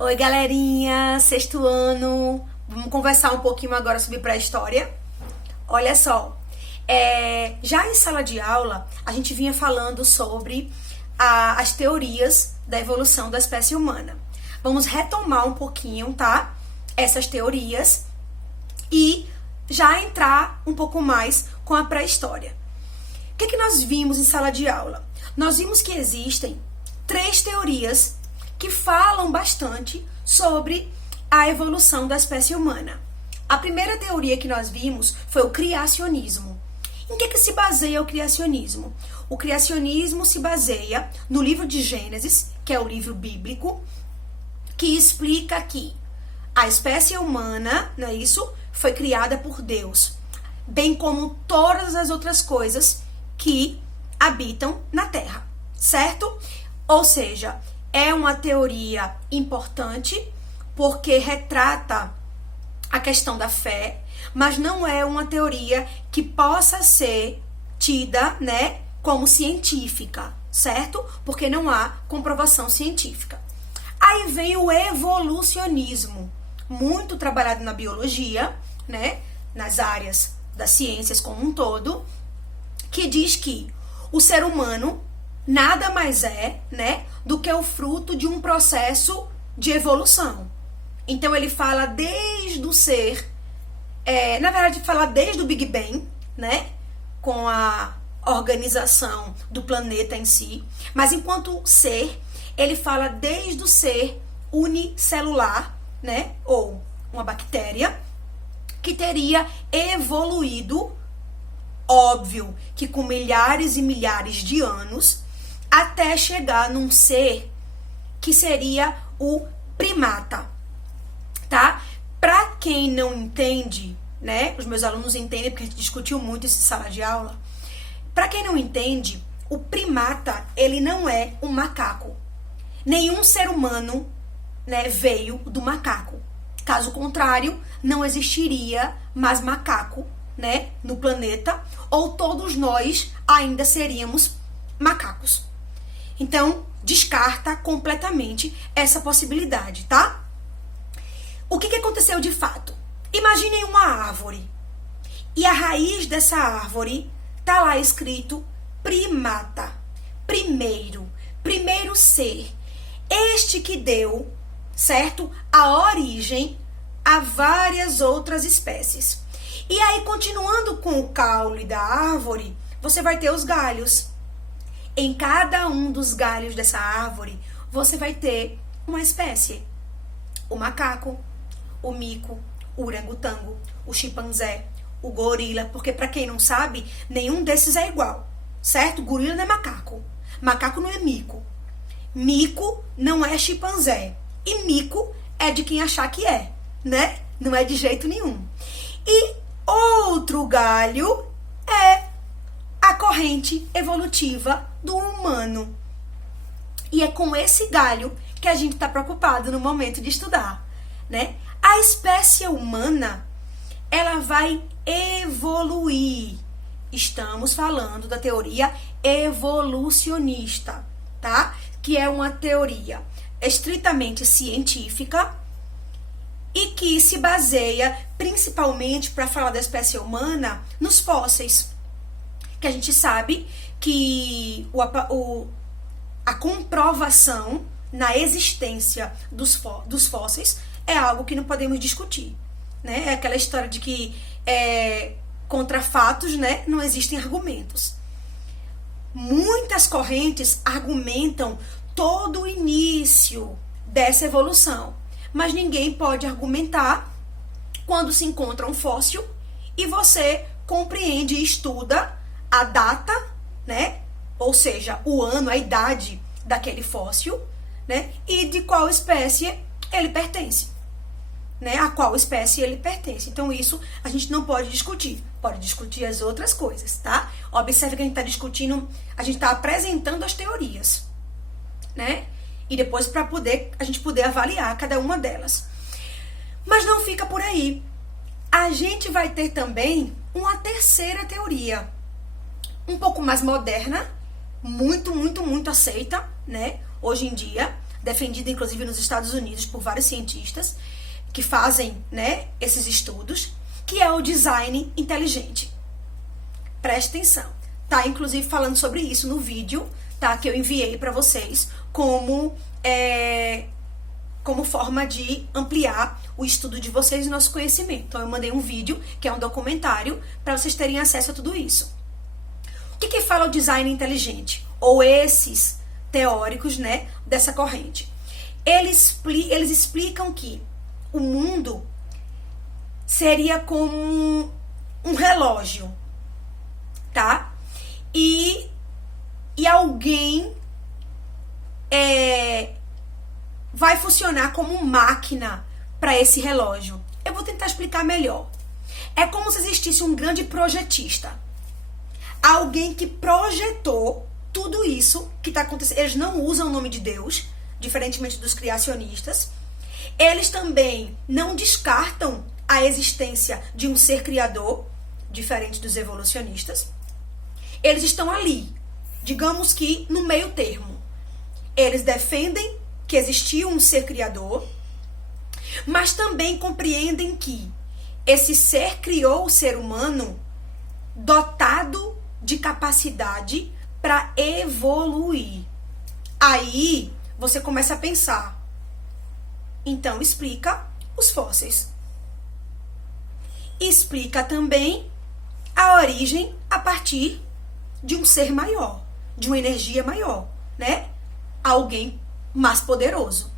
Oi, galerinha, sexto ano. Vamos conversar um pouquinho agora sobre pré-história. Olha só, já em sala de aula, a gente vinha falando sobre as teorias da evolução da espécie humana. Vamos retomar um pouquinho, tá? Essas teorias e já entrar um pouco mais com a pré-história. O que nós vimos em sala de aula? Nós vimos que existem 3 teorias que falam bastante sobre a evolução da espécie humana. A primeira teoria que nós vimos foi o criacionismo. Em que se baseia o criacionismo? O criacionismo se baseia no livro de Gênesis, que é o livro bíblico, que explica que a espécie humana, não é isso? Foi criada por Deus, bem como todas as outras coisas que habitam na Terra, certo? Ou seja, é uma teoria importante porque retrata a questão da fé, mas não é uma teoria que possa ser tida, né, como científica, certo? Porque não há comprovação científica. Aí vem o evolucionismo, muito trabalhado na biologia, né, nas áreas das ciências como um todo, que diz que o ser humano nada mais é, né, do que o fruto de um processo de evolução. Então ele fala desde o ser, na verdade fala desde o Big Bang, né, com a organização do planeta em si, mas enquanto ser, ele fala desde o ser unicelular, né, ou uma bactéria, que teria evoluído, óbvio que com milhares e milhares de anos, até chegar num ser que seria o primata, tá? Pra quem não entende, né? Os meus alunos entendem porque a gente discutiu muito isso em sala de aula. Pra quem não entende, o primata, ele não é um macaco. Nenhum ser humano, né, veio do macaco. Caso contrário, não existiria mais macaco, né, no planeta, ou todos nós ainda seríamos macacos. Então, descarta completamente essa possibilidade, tá? O que aconteceu de fato? Imaginem uma árvore. E a raiz dessa árvore tá lá escrito primata. Primeiro ser. Este que deu, certo? A origem a várias outras espécies. E aí, continuando com o caule da árvore, você vai ter os galhos. Em cada um dos galhos dessa árvore, você vai ter uma espécie. O macaco, o mico, o orangotango, o chimpanzé, o gorila, porque para quem não sabe, nenhum desses é igual, certo? Gorila não é macaco, macaco não é mico, mico não é chimpanzé e mico é de quem achar que é, né? Não é de jeito nenhum. E outro galho é a corrente evolutiva do humano. E é com esse galho que a gente está preocupado no momento de estudar, né? A espécie humana, ela vai evoluir. Estamos falando da teoria evolucionista, tá? Que é uma teoria estritamente científica e que se baseia principalmente, para falar da espécie humana, nos fósseis. Que a gente sabe que a comprovação na existência dos fósseis é algo que não podemos discutir, né? É aquela história de que contra fatos, né, não existem argumentos. Muitas correntes argumentam todo o início dessa evolução, mas ninguém pode argumentar quando se encontra um fóssil e você compreende e estuda a data, né? Ou seja, o ano, a idade daquele fóssil, né? E de qual espécie ele pertence, né? A qual espécie ele pertence. Então isso a gente não pode discutir. Pode discutir as outras coisas, tá? Observe que a gente está discutindo, a gente está apresentando as teorias, né? E depois para a gente poder avaliar cada uma delas. Mas não fica por aí. A gente vai ter também uma terceira teoria, um pouco mais moderna, muito aceita, né, hoje em dia, defendida inclusive nos Estados Unidos por vários cientistas que fazem, né, esses estudos, que é o design inteligente. Preste atenção. Tá, inclusive, falando sobre isso no vídeo, tá, que eu enviei para vocês como forma de ampliar o estudo de vocês e nosso conhecimento. Então, eu mandei um vídeo, que é um documentário, para vocês terem acesso a tudo isso. O que fala o design inteligente? Ou esses teóricos, né, dessa corrente? Eles explicam que o mundo seria como um relógio, tá? E alguém vai funcionar como máquina para esse relógio. Eu vou tentar explicar melhor. É como se existisse um grande projetista. Alguém que projetou tudo isso que está acontecendo. Eles não usam o nome de Deus, diferentemente dos criacionistas. Eles também não descartam a existência de um ser criador, diferente dos evolucionistas. Eles estão ali, digamos que no meio termo. Eles defendem que existiu um ser criador, mas também compreendem que esse ser criou o ser humano dotado de capacidade para evoluir. Aí você começa a pensar, então explica os fósseis. Explica também a origem a partir de um ser maior, de uma energia maior, né? Alguém mais poderoso.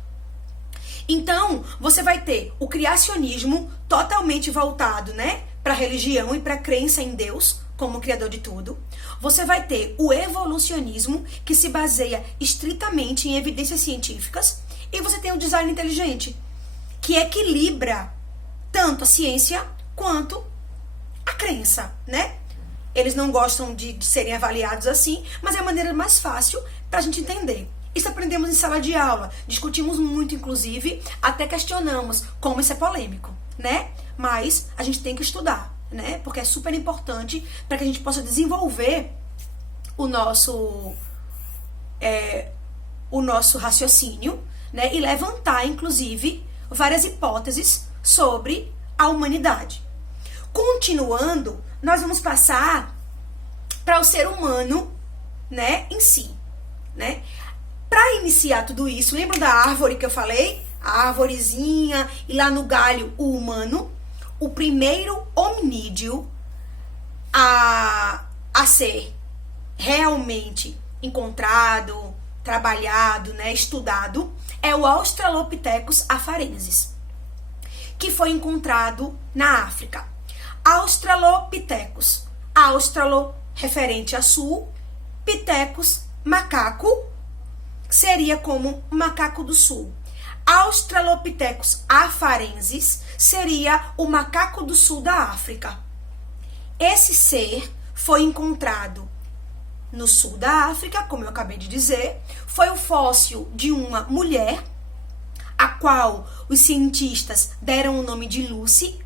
Então, você vai ter o criacionismo totalmente voltado, né, para a religião e para a crença em Deus como criador de tudo. Você vai ter o evolucionismo, que se baseia estritamente em evidências científicas. E você tem o design inteligente, que equilibra tanto a ciência quanto a crença, né? Eles não gostam de serem avaliados assim, mas é a maneira mais fácil para a gente entender. Isso aprendemos em sala de aula, discutimos muito, inclusive, até questionamos como isso é polêmico, né? Mas a gente tem que estudar, né? Porque é super importante para que a gente possa desenvolver o nosso raciocínio, né? E levantar, inclusive, várias hipóteses sobre a humanidade. Continuando, nós vamos passar para o ser humano, né, em si, né? Para iniciar tudo isso, lembra da árvore que eu falei? A árvorezinha e lá no galho o humano, o primeiro hominídeo a ser realmente encontrado, trabalhado, né, estudado, é o Australopithecus afarensis, que foi encontrado na África. Australopithecus, Australo referente a sul, Pithecus, macaco, seria como macaco do sul. Australopithecus afarensis seria o macaco do sul da África. Esse ser foi encontrado no sul da África, como eu acabei de dizer. Foi o fóssil de uma mulher, a qual os cientistas deram o nome de Lucy,